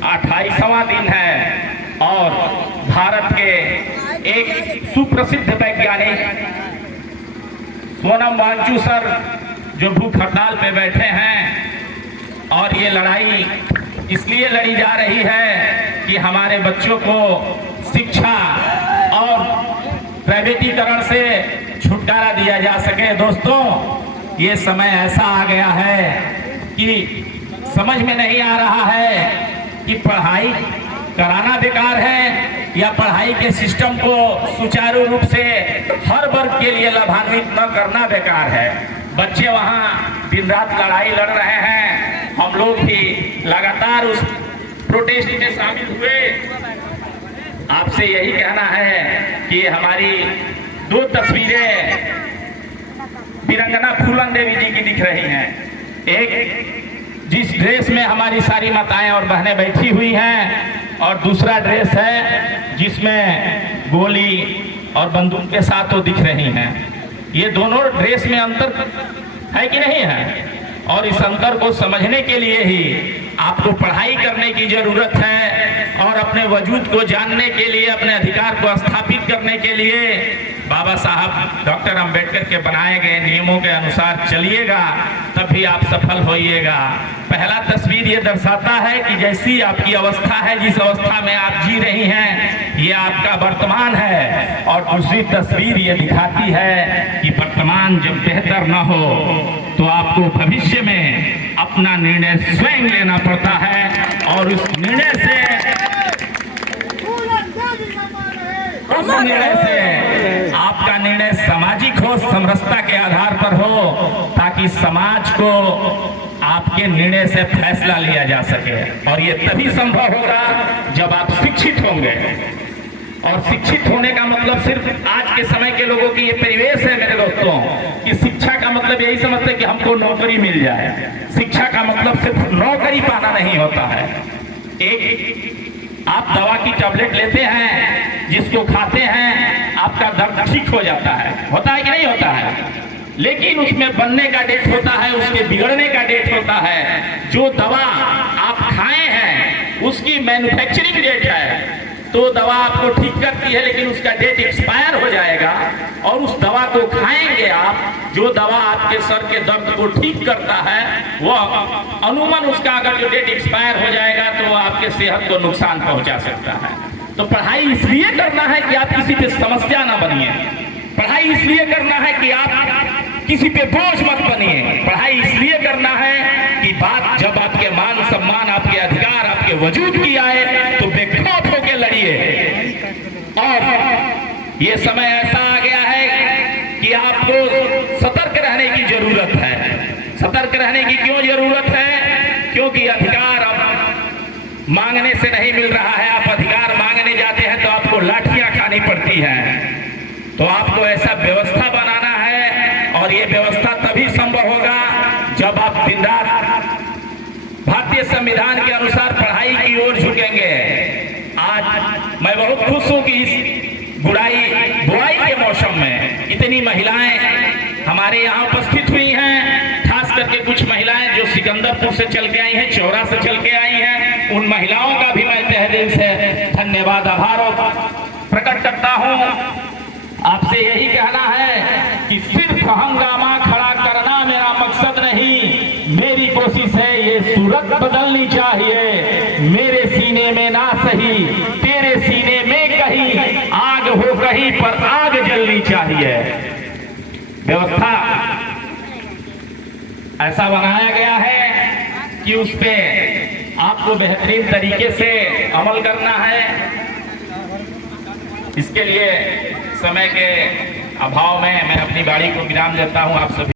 28वां दिन है और भारत के एक सुप्रसिद्ध वैज्ञानिक सोनम वांगचुक सर जो भूख हड़ताल पे बैठे हैं और ये लड़ाई इसलिए लड़ी जा रही है कि हमारे बच्चों को शिक्षा और प्राइवेटीकरण से छुटकारा दिया जा सके। दोस्तों, ये समय ऐसा आ गया है कि समझ में नहीं आ रहा है कि पढ़ाई कराना बेकार है या पढ़ाई के सिस्टम को सुचारू रूप से हर वर्ग के लिए लाभान्वित न करना बेकार है। बच्चे वहाँ दिन रात लड़ाई लड़ रहे हैं, हम लोग भी लगातार उस प्रोटेस्ट में शामिल हुए। आपसे यही कहना है कि हमारी 2 तस्वीरें वीरांगना फूलन देवी जी की दिख रही हैं। एक जिस ड्रेस में हमारी सारी माताएं और बहनें बैठी हुई हैं और दूसरा ड्रेस है जिसमें गोली और बंदूक के साथ वो दिख रही हैं। ये दोनों ड्रेस में अंतर है कि नहीं है? और इस अंतर को समझने के लिए ही आपको पढ़ाई करने की जरूरत है और अपने वजूद को जानने के लिए, अपने अधिकार को स्थापित करने के लिए बाबा साहब डॉक्टर अंबेडकर के बनाए गए नियमों के अनुसार चलिएगा, तभी आप सफल होइएगा। पहला तस्वीर ये दर्शाता है कि जैसी आपकी अवस्था है, जिस अवस्था में आप जी रही हैं, ये आपका वर्तमान है। और दूसरी तस्वीर ये दिखाती है कि वर्तमान जब बेहतर न हो तो आपको भविष्य में अपना निर्णय स्वयं लेना पड़ता है और उस निर्णय से आपका निर्णय सामाजिक हो, समरसता के आधार पर हो, ताकि समाज को आपके निर्णय से फैसला लिया जा सके। और ये तभी संभव होगा जब आप शिक्षित होंगे। और शिक्षित होने का मतलब सिर्फ आज के समय के लोगों की ये परिवेश है मेरे दोस्तों, कि शिक्षा का मतलब यही समझते कि हमको नौकरी मिल जाए। शिक्षा का मतलब सिर्फ नौकरी पाना नहीं होता है। एक आप दवा की टैबलेट लेते हैं, जिसको खाते हैं आपका दर्द ठीक हो जाता है कि नहीं होता है? लेकिन उसमें बनने का डेट होता है, उसके बिगड़ने का डेट होता है। जो दवा आप खाए हैं उसकी मैन्युफैक्चरिंग डेट है, तो दवा आपको ठीक करती है, लेकिन उसका डेट एक्सपायर हो जाएगा और उस दवा को खाएंगे आप। जो दवा आपके सर के दर्द को ठीक करता है, वह अमूमन उसका अगर जो डेट एक्सपायर हो जाएगा तो आपके सेहत को नुकसान पहुंचा सकता है। तो पढ़ाई इसलिए करना है कि आप किसी पे समस्या ना बनिए। पढ़ाई इसलिए करना है कि आप किसी पे बोझ मत बनिए। पढ़ाई इसलिए करना है कि बात जब आपके मान सम्मान, आपके अधिकार, आपके वजूद की आए तो बेखौफ होकर लड़िए। और ये समय ऐसा आ गया है कि आपको सतर्क रहने की जरूरत है। सतर्क रहने की क्यों जरूरत है? क्योंकि अधिकार अब मांगने से नहीं मिल रहा है। आप अधिकार मांगने जाते हैं तो आपको लाठियां खानी पड़ती हैं। तो आपको ऐसा व्यवस्था बनाना है और ये व्यवस्था तभी संभव होगा जब आप दिन रात भारतीय संविधान के अनुसार पढ़ाई की ओर झुकेंगे। आज मैं बहुत खुश हूं कि इस बुआई के मौसम में इतनी महिलाएं हमारे यहाँ उपस्थित हुई हैं। खास करके कुछ महिलाएं जो सिकंदरपुर से चल के आई हैं, चौरा से चल के आई हैं, उन महिलाओं का भी मैं तहे दिल से धन्यवाद, आभार प्रकट करता हूं। आपसे यही कहना है कि सिर्फ हंगामा खड़ा करना मेरा मकसद नहीं, मेरी कोशिश है ये सूरत बदलनी चाहिए। मेरे सीने में ना सही, तेरे सीने में कहीं आग हो, कहीं पर आग जलनी चाहिए। व्यवस्था ऐसा बनाया गया है कि उस पे आपको बेहतरीन तरीके से अमल करना है। इसके लिए समय के अभाव में मैं अपनी बारी को विराम देता हूं। आप सभी